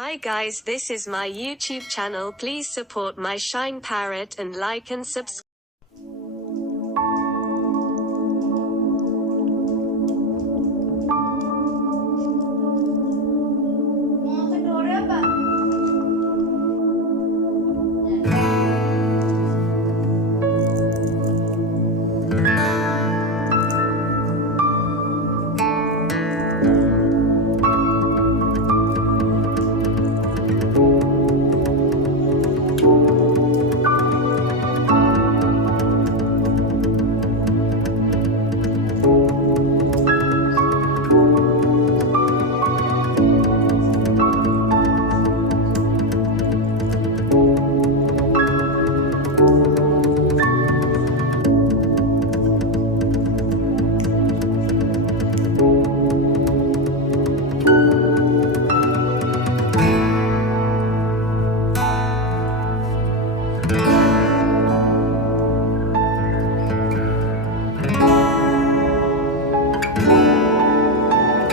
Hi guys, this is my YouTube channel. Please support my Shine Parrot and like and subscribe.